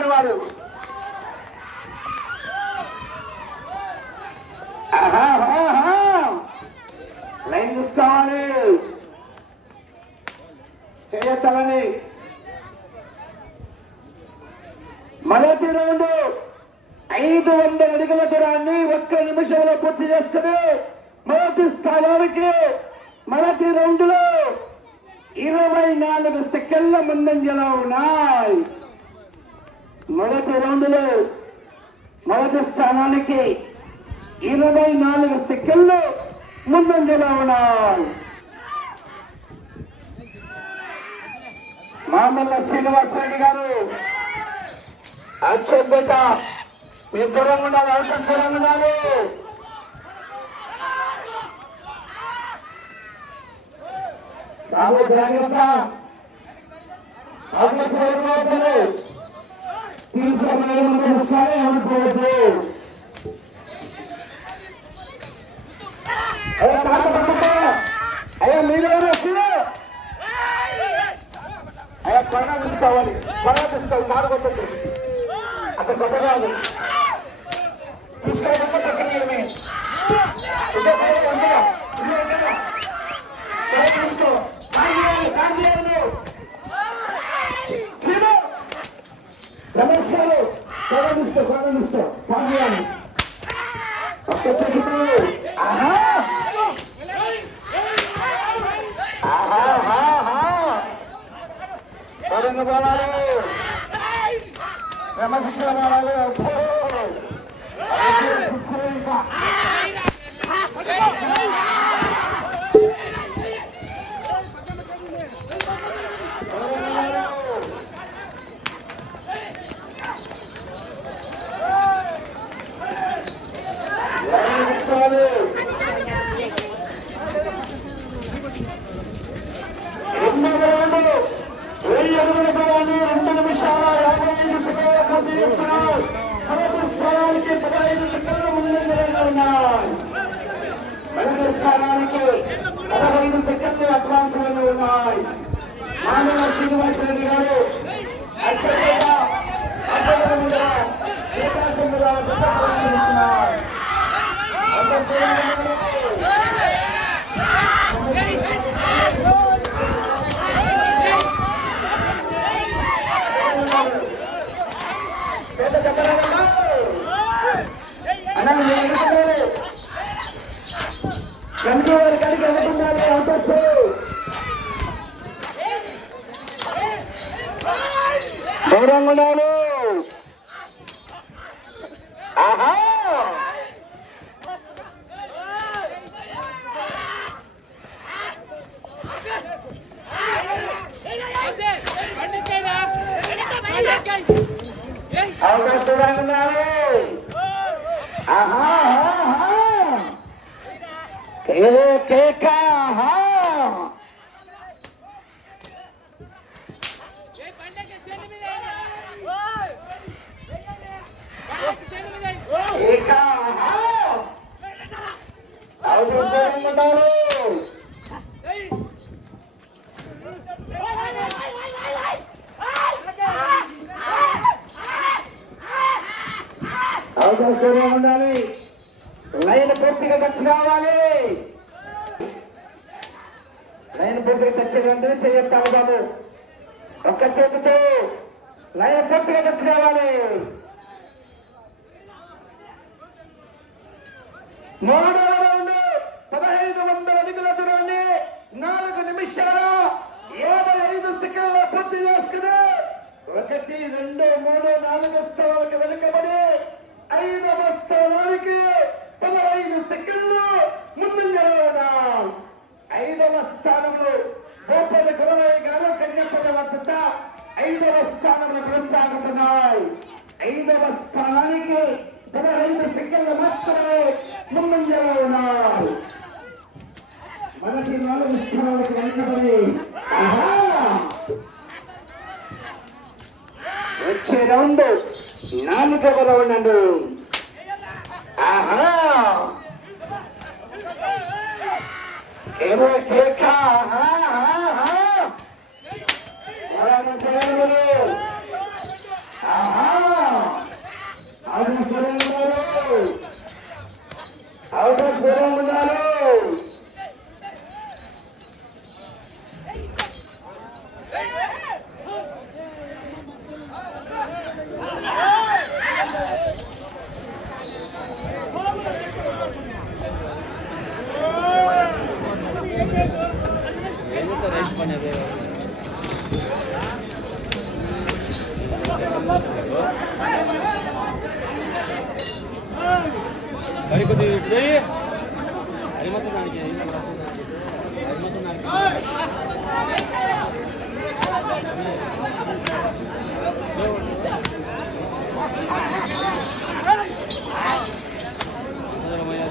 చేసుకోవాలి వారు. లైన్ చూసుకోవాలి చేయతలని మొదటి రౌండ్. ఐదు వందల అడుగుల దూరాన్ని ఒక్క నిమిషంలో పూర్తి చేసుకుని మొదటి స్థానానికి మొదటి రౌండ్లో ఇరవై నాలుగు సెకండ్ల ముందంజలో ఉన్నాయి. మొదటి రౌండ్లో మొదటి స్థానానికి ఇరవై నాలుగు సెకండ్లు ముందంజలో ఉన్నారు మామల్ల శ్రీనివాసరెడ్డి గారు అక్షయపేట మీ దూరం ఉండాలి అవసరం దూరం ఉండాలి జాగ్రత్త ఆత్మహత్యలు అనుకోవద్దు అయ్యా మీరు ఎవరు అయ్యా కొన తీసుకోవాలి కొన తీసుకోవాలి తాడు కొట్టద్దు అక్కడ కొట్టరాదు తీసుకోవాలి కొననిస్తూ కొననిస్తూ పాండ్యాన్ని ఒక్క చెబుతూ ఆహా ఆహా ఆహా దూరంగా పోవాలి క్రమశిక్షణ పోవాలి అబ్బో. శిక్షణ ఇంకా. దూరంగా పోవాలి. లైన్ తీసుకోవాలి. ఎన్నో రౌండ్లు వెయ్యి అడుగుల దూరాన్ని రెండు నిమిషాల యాభై ఐదు సెకండ్ల పూర్తి చేస్తున్నాయి మొదటి స్థానానికి పదహైదు సెకండ్ల ముందంజలో ఉన్నాయి మొదటి స్థానానికి పదహైదు సెకండ్లు అడ్వాన్స్లో ఉన్నాయి మానవ శ్రీనివాసరెడ్డి గారు దూరంగా ఉండాలి ఆహా అవకాశం దూరంగా ఉండాలి ఆహా ఆహా కే కేక ఆహా కేక ఆహా అవకాశం దూరంగా ఉండాలి ఉండాలి లైన్ పూర్తిగా టచ్ కావాలి లైన్ పూర్తిగా టచ్ వెంటనే బాబు ఒక్క చేతితో లైన్ పూర్తిగా టచ్ కావాలి. మూడవ రౌండ్ పదహైదు వందల అడుగుల దూరాన్ని నాలుగు నిమిషాల యాభై ఐదు సెకండ్ల పూర్తి చేసుకుని ఒకటి రెండు మూడు నాలుగు స్థానాలకు వెనుకబడి ఐదవ స్థానానికి పదహైదు సెకండ్లు ముందంజలో ఉన్నాం ఐదవ స్థానంలో భూపతి గురవయ్య గారు కన్యపల్లి వద్ద ఐదవ స్థానంలో కొనసాగుతున్నాయి. ఐదవ స్థానానికి పదహైదు సెకండ్లు మాత్రమే ముందంజలో ఉన్నారు. మనకి నాలుగు స్థానాలకు వెనుకబడి వచ్చే రౌండ్ నాలుగవ రౌండ్ అండి. ఆహా! ఏమో కేక? ఆహా, ఆహా. మరి కొద్దిగా ఇటు పోయి. అది మొత్తం దానికి అది మొత్తం దానికి అందరమయ్యా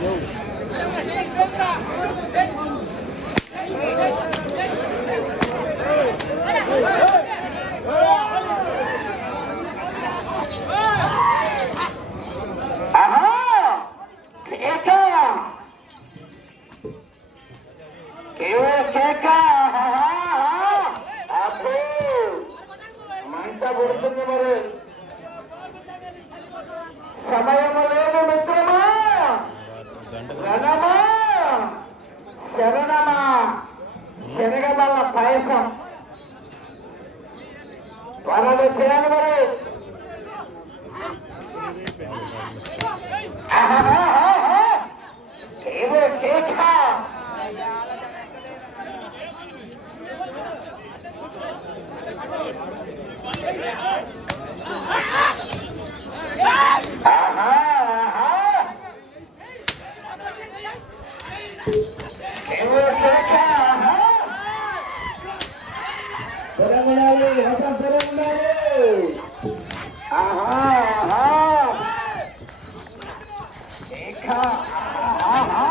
త్వరలో చేయాలి మరి ఆహాహాహా. దూరం ఉండాలి, ఆహా, ఆహా, ఆహా.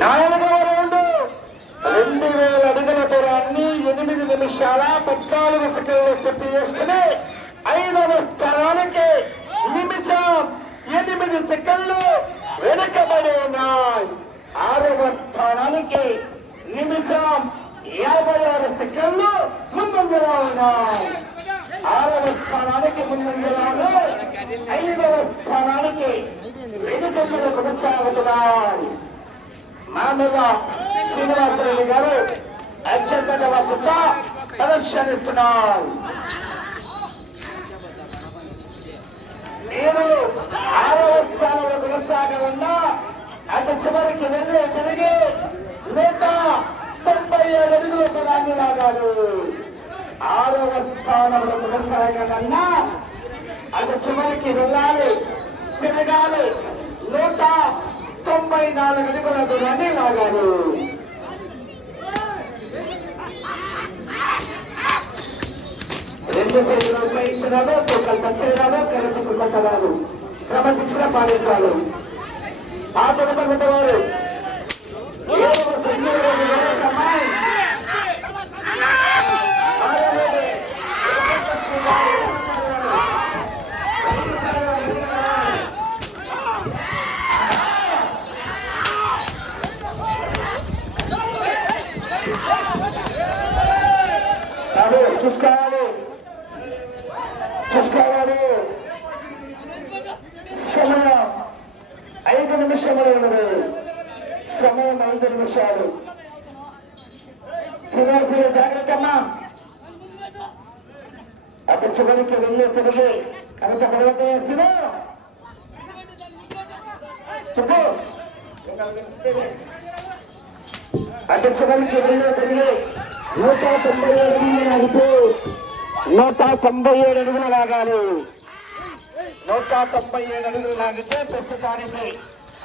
నాలుగవ రౌండ్ రెండు వేల అడుగుల దూరాన్ని ఎనిమిది నిమిషాల పద్నాలుగు సెకండ్లు పూర్తి చేసుకుని ఐదవ స్థానానికి నిమిషం ఎనిమిది సెకండ్లు వెనుకబడి ఉన్నాయి. ఆరవ స్థానానికి నిమిషం యాభై ఆరు సెకండ్లు ముందంజలా ఉన్నాయి. ఆరవ స్థానానికి ముందంజలా ఐదవ స్థానానికి వెనుకంజలు కొనసాగుతున్నాయి. మామూలుగా శ్రీనివాసరెడ్డి గారు అక్షంత వద్ద ప్రదర్శనిస్తున్నారు. నేను ఆరవ స్థానంలో కొనసాగాలన్నా అటు చివరికి వెళ్ళి తిరిగి నూట తొంభై ఏడు అడుగులు ఒకదాన్ని లాగాలి ఆరవ స్థానంలో కొనసాగాలన్నా అటు చివరికి వెళ్ళాలి తిరగాలి నూట తొంభై నాలుగు అడుగుల దూరాన్ని లాగాలి ఉపయోగించడాలు కుక్కలు చేయాలో కరెంటు కొట్టడాలు క్రమశిక్షణ పాటించాలి. ఆట వారు చూసుకోవాలి తొమ్మిది రోజు వరకు అమ్మాయి ఆరవది. కాదు చూసుకోవాలి చూసుకోవాలి సమయం ఐదు నిమిషములు ఉన్నది సమయం ఐదు నిమిషాలు. శ్రీనివాసులు జాగ్రత్తమ్మా అటు చివరికి వెళ్ళి తిరిగి కనుక పర్వత శివ. చెప్పు అటు చివరికి వెళ్ళి తిరిగి నూట తొంభై ఏడు అడుగులు నూట తొంభై ఏడు అడుగులు లాగాలి. నూట తొంభై ఏడు అడుగులు లాగితే ప్రస్తుతానికి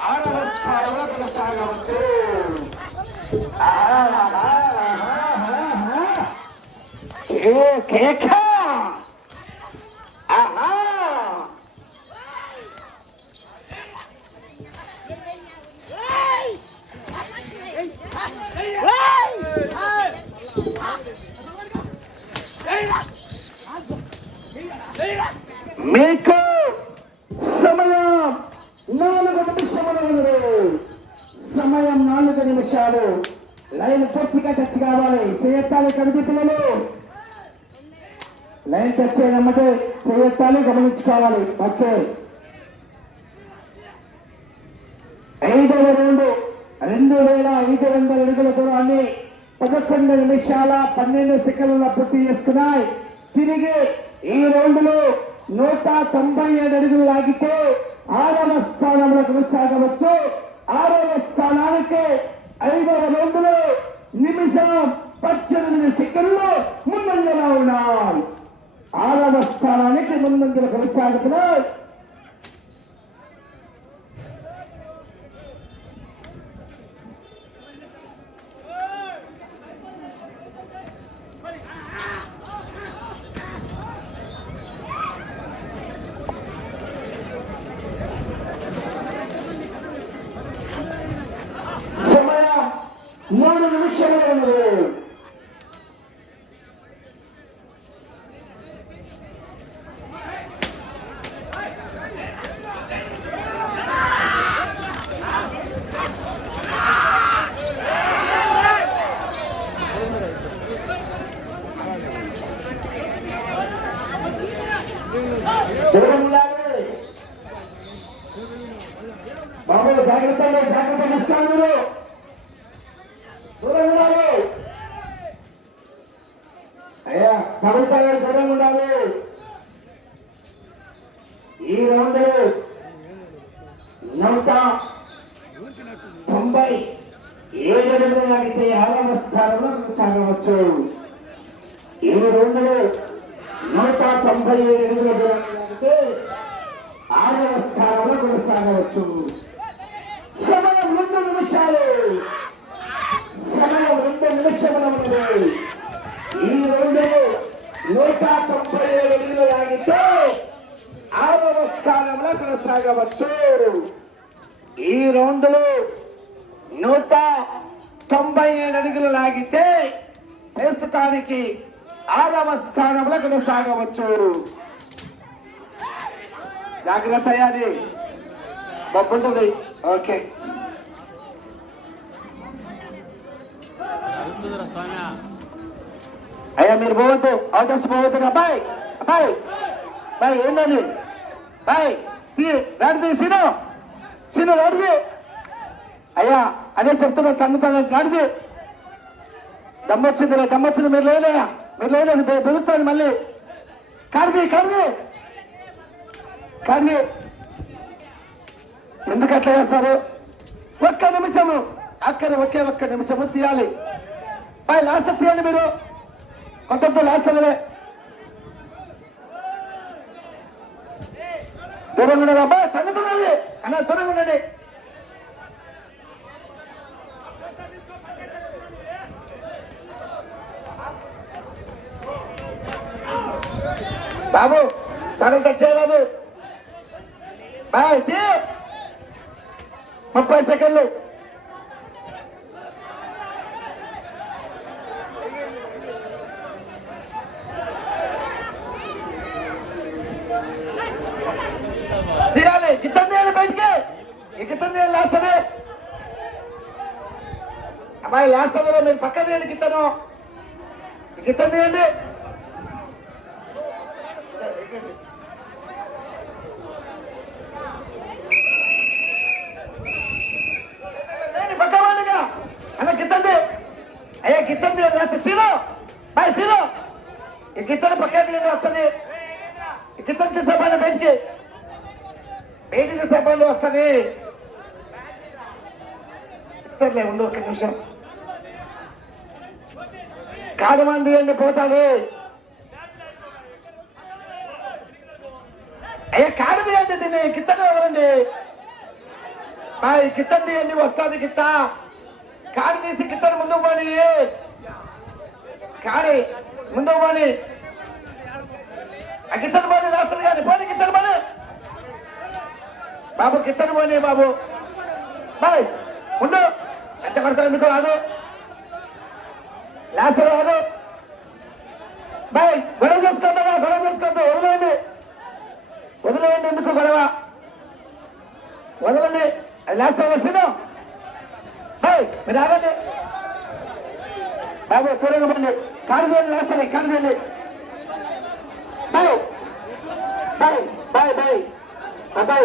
ఆరవ స్థానంలో కొనసాగవచ్చు ఆహా, నాలుగు లైన్ పూర్తిగా టచ్ కావాలి. చేయత్తాలి కమిటీ పిల్లలు. లైన్ టచ్ చేయనమ్మటే చేయత్తాలి గమనించుకోవాలి. వచ్చే ఐదవ రౌండ్ రెండు వేల ఐదు వందల అడుగుల దూరాన్ని పదకొండు నిమిషాల పన్నెండు సెకండ్ల పూర్తి చేసుకున్నాయి తిరిగి ఈ రౌండ్లో నూట తొంభై ఏడు అడుగులు లాగితే ఆరవ స్థానంలో కొనసాగవచ్చు. ఆరవ స్థానానికి ఐదవ రౌండ్ నిమిషం పద్దెనిమిది సెకండ్లు ముందంజలో ఉన్నాయి ఆరవ స్థానానికి ముందంజలు కొనసాగుతున్నాయి ఏ అడుగులు అడిగితే ఆరవ స్థానంలో సాగవచ్చు ఈ రౌండ్ నూట తొంభై ఏడు అడిగితే ఆరవ స్థానంలో కొనసాగవచ్చు. సమయం రెండు నిమిషాలు. సమయం రెండు నిమిషముల ఉంది ఈ రెండు నూట తొంభై ఏడు అడిగితే ఆరవ స్థానంలో కొనసాగవచ్చు. ఈ రౌండ్లో నూట తొంభై ఏడు అడుగులు లాగితే ప్రస్తుతానికి ఆరవ స్థానంలో కొనసాగవచ్చు. జాగ్రత్త అయ్యాది. బాగుంటుంది ఓకే. అయ్యా మీరు పోవద్దు. అవకాశం పోవద్దు అబ్బాయి అబ్బాయి బాయ్. ఏంటది? బాయ్. రాడు సీను. సీను రాడిది అయ్యా అదే చెప్తున్నా తన్ను తన నడిది దమ్మొచ్చింది దమ్మొచ్చింది. మీరు లేదయ్యా మీరు లేదు బెదురుతుంది మళ్ళీ. కడిది కడిది కడిది ఎందుకు అట్లా చేస్తారు? ఒక్క నిమిషము. అక్కడ ఒకే ఒక్క నిమిషము తీయాలి. పై లాస్ట్ తీయండి మీరు. కొంత లాస్ట్ దూరంగా ఉండదు అబ్బాయి తగ్గుతున్నది అన్న దూరంగా ఉండండి. బాబు తనంత చేయలేదు ముప్పై సెకండ్లు. అమ్మాయి లేస్తుంది మీరు పక్కన తీయండి గిత్తను ఈ తీయండి. తీయండి, పక్క వాళ్ళుగా. అలా గిత్తంది అయ్యా గిత్తంది లేస్తే సీను. Bye scene. ఈ గిత్తను పక్కన తీయండి వస్తుంది. ఈ గిత్తం తీసేపండి బయటికి. బయటికి వస్తుంది ఉండు ఒక నిమిషం. కాదు మంది అండి పోతాది అయ్యా కాదు తీయండి దీన్ని? కిత్తని వదలండి బాయ్ కిత్తని తీయండి వస్తుంది కిత్త కాడు తీసి కిత్తని ముందుకు పోని. కాడి ముందు పోని. ఆ గిత్తలు పోని లాస్ట్ కానీ పోని గిత్తలు పోని. బాబు కిత్తను పోని బాబు. బాయ్ ఉండు. ఎంత కొడతావు ఎందుకు రాదు? లాస్ట్ రాదు బాయ్ గొడవ చూసుకుందా గొడవ చూసుకోద్దు వదిలేయండి వదిలేయండి ఎందుకు గొడవ? వదలండి. అది లాస్ట్ వచ్చిన బాయ్ మీరు ఆగండి. బాబు చూడకండి కాడు చేయండి లాస్ట్ కాడు చేయండి bye. Bye bye bye. Bye